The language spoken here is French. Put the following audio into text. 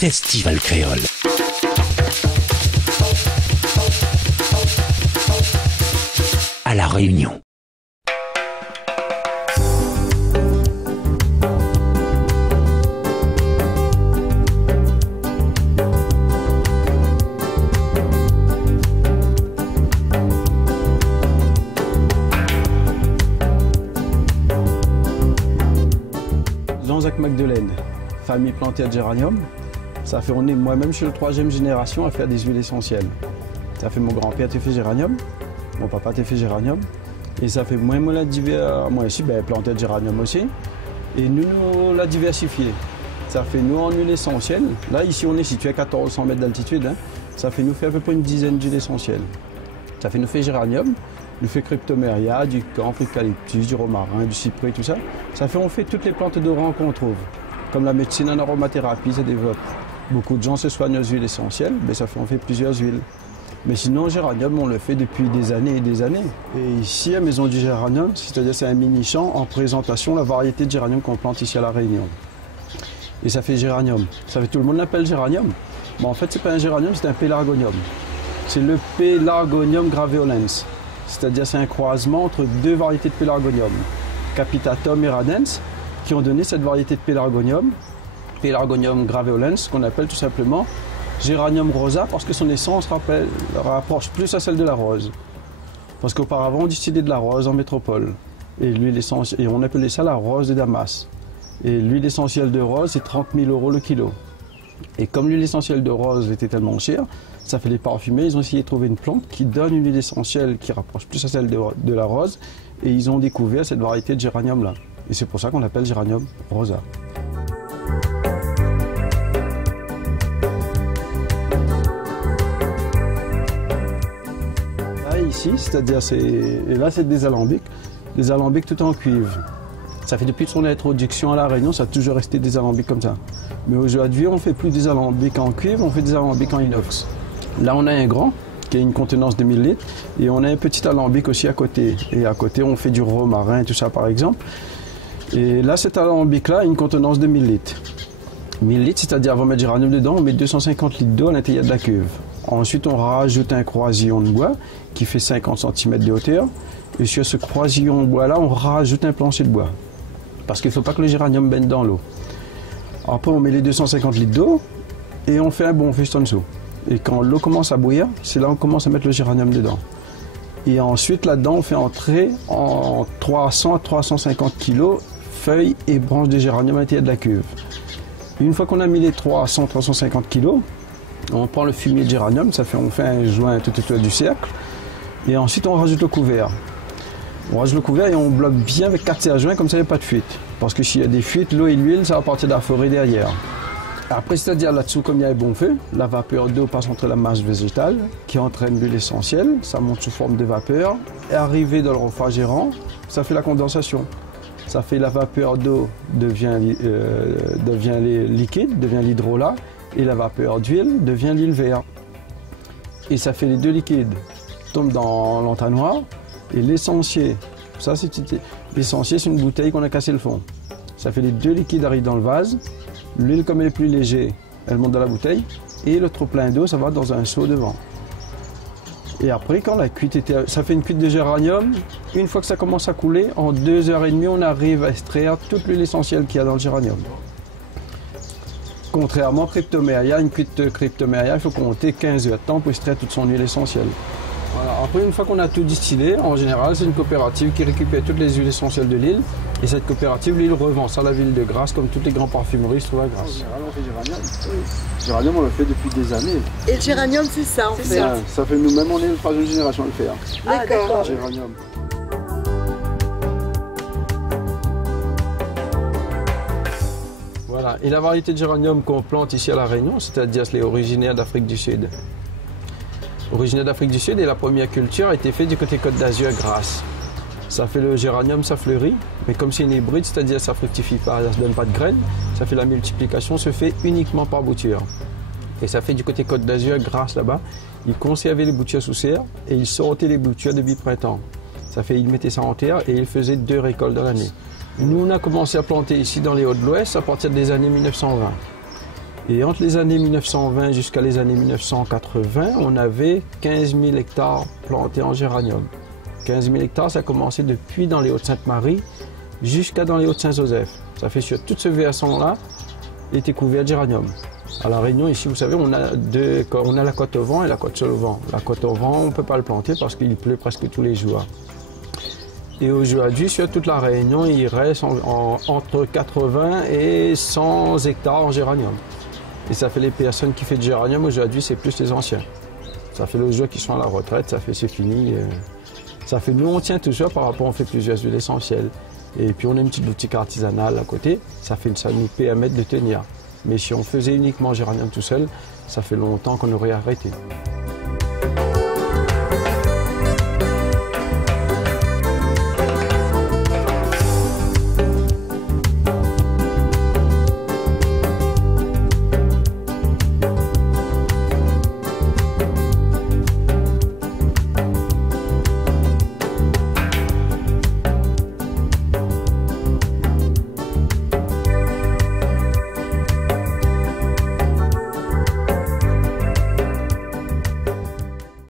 Festival Créole. À La Réunion. Jean-Jacques Magdelaine, famille plantaire de géranium. Ça fait, moi-même, je suis la 3e génération à faire des huiles essentielles. Ça fait mon grand-père qui fait géranium, mon papa qui fait géranium. Et ça fait moi aussi, plantaire de géranium aussi. Et nous l'a diversifié. Ça fait nous en huile essentielle. Là, ici, on est situé à 1400 mètres d'altitude. Hein. Ça fait nous fait à peu près une dizaine d'huiles essentielles. Ça fait nous fait géranium, nous fait cryptoméria, du camphre, eucalyptus, du romarin, du cyprès, tout ça. Ça fait on fait toutes les plantes d'oran qu'on trouve. Comme la médecine en aromathérapie se développe. Beaucoup de gens se soignent aux huiles essentielles, mais ça fait on fait plusieurs huiles. Mais sinon, géranium, on le fait depuis des années et des années. Et ici, à Maison du Géranium, c'est-à-dire c'est un mini-champ en présentation, la variété de géranium qu'on plante ici à La Réunion. Et ça fait géranium. Ça fait tout le monde l'appelle géranium. Mais en fait, c'est pas un géranium, c'est un pélargonium. C'est le Pélargonium graveolens. C'est-à-dire c'est un croisement entre deux variétés de pélargonium, Capitatum et Radens, qui ont donné cette variété de pélargonium, Pélargonium graveolens, qu'on appelle tout simplement Géranium rosa, parce que son essence rapproche plus à celle de la rose. Parce qu'auparavant, on distillait de la rose en métropole. Et l'huile essentielle, et on appelait ça la rose de Damas. Et l'huile essentielle de rose, c'est 30 000 € le kilo. Et comme l'huile essentielle de rose était tellement chère, ça fait les parfumés, ils ont essayé de trouver une plante qui donne une huile essentielle qui rapproche plus à celle de la rose. Et ils ont découvert cette variété de géranium-là. Et c'est pour ça qu'on l'appelle géranium rosa. Là, ici, c'est-à-dire, là, c'est des alambics tout en cuivre. Ça fait depuis son introduction à La Réunion, ça a toujours resté des alambics comme ça. Mais aujourd'hui, on ne fait plus des alambics en cuivre, on fait des alambics en inox. Là, on a un grand qui a une contenance de 1000 litres et on a un petit alambic aussi à côté. Et à côté, on fait du romarin, tout ça par exemple. Et là, cet alambic-là a une contenance de 1000 litres. 1000 litres, c'est-à-dire avant de mettre du géranium dedans, on met 250 litres d'eau à l'intérieur de la cuve. Ensuite, on rajoute un croisillon de bois qui fait 50 cm de hauteur. Et sur ce croisillon de bois-là, on rajoute un plancher de bois. Parce qu'il ne faut pas que le géranium baigne dans l'eau. Après, on met les 250 litres d'eau et on fait un bon fuste en dessous. Et quand l'eau commence à bouillir, c'est là qu'on commence à mettre le géranium dedans. Et ensuite, là-dedans, on fait entrer en 300 à 350 kg feuilles et branches de géranium à l'intérieur de la cuve. Une fois qu'on a mis les 300-350 kg, on prend le fumier de géranium, on fait un joint tout autour du cercle. Et ensuite, on rajoute le couvert. On rajoute le couvert et on bloque bien avec 4 serre-joints, comme ça il n'y a pas de fuite. Parce que s'il y a des fuites, l'eau et l'huile, ça va partir de la forêt derrière. Après, c'est-à-dire là-dessous, comme il y a un bon feu, la vapeur d'eau passe entre la masse végétale qui entraîne l'huile essentielle, ça monte sous forme de vapeur. Et arrivé dans le réfrigérant, ça fait la condensation. Ça fait la vapeur d'eau devient liquide, devient l'hydrolat, et la vapeur d'huile devient l'huile verte. Et ça fait les deux liquides, tombent dans l'entonnoir, et l'essentiel, l'essentiel c'est une bouteille qu'on a cassé le fond. Ça fait les deux liquides arrivent dans le vase. L'huile, comme elle est plus légère, elle monte dans la bouteille. Et le trop plein d'eau, ça va dans un seau devant. Et après, quand la cuite ça fait une cuite de géranium. Une fois que ça commence à couler, en 2h30, on arrive à extraire toute l'huile essentielle qu'il y a dans le géranium. Contrairement à cryptoméria, une cuite de cryptoméria, il faut compter 15 heures de temps pour extraire toute son huile essentielle. Voilà. Après, une fois qu'on a tout distillé, en général, c'est une coopérative qui récupère toutes les huiles essentielles de l'île. Et cette coopérative, l'île revend ça à la ville de Grasse, comme toutes les grandes parfumeries se trouvent à Grasse. On fait géranium. Oui. Géranium, on le fait depuis des années. Et le géranium, c'est ça, en fait. Ça fait nous-mêmes, on est la 3e génération à le faire. Ah, d'accord. Géranium. Voilà. Et la variété de géranium qu'on plante ici à La Réunion, c'est-à-dire les originaires d'Afrique du Sud. Originaire d'Afrique du Sud, et la première culture a été faite du côté Côte d'Azur, Grasse. Ça fait le géranium, ça fleurit, mais comme c'est une hybride, c'est-à-dire ça ne fructifie pas, ça ne donne pas de graines, ça fait la multiplication, se fait uniquement par bouture. Et ça fait du côté Côte d'Azur, Grasse là-bas, ils conservaient les boutures sous serre et ils sortaient les boutures début printemps. Ça fait, ils mettaient ça en terre et ils faisaient 2 récoltes dans l'année. Nous, on a commencé à planter ici dans les Hauts de l'Ouest à partir des années 1920. Et entre les années 1920 jusqu'à les années 1980, on avait 15 000 hectares plantés en géranium. 15 000 hectares, ça a commencé depuis dans les Hauts-de-Sainte-Marie jusqu'à dans les Hauts-de-Saint-Joseph. Ça fait sur tout ce versant-là, était couvert de géranium. À La Réunion, ici, vous savez, on a la côte au vent et la côte sur le vent. La côte au vent, on ne peut pas le planter parce qu'il pleut presque tous les jours. Et aujourd'hui, sur toute la Réunion, il reste entre 80 et 100 hectares en géranium. Et ça fait les personnes qui font du géranium aujourd'hui, c'est plus les anciens. Ça fait les gens qui sont à la retraite, ça fait c'est fini. Ça fait nous, on tient tout ça par rapport, on fait plusieurs huiles essentielles. Et puis on a une petite boutique artisanale à côté, ça nous permet de tenir. Mais si on faisait uniquement géranium tout seul, ça fait longtemps qu'on aurait arrêté.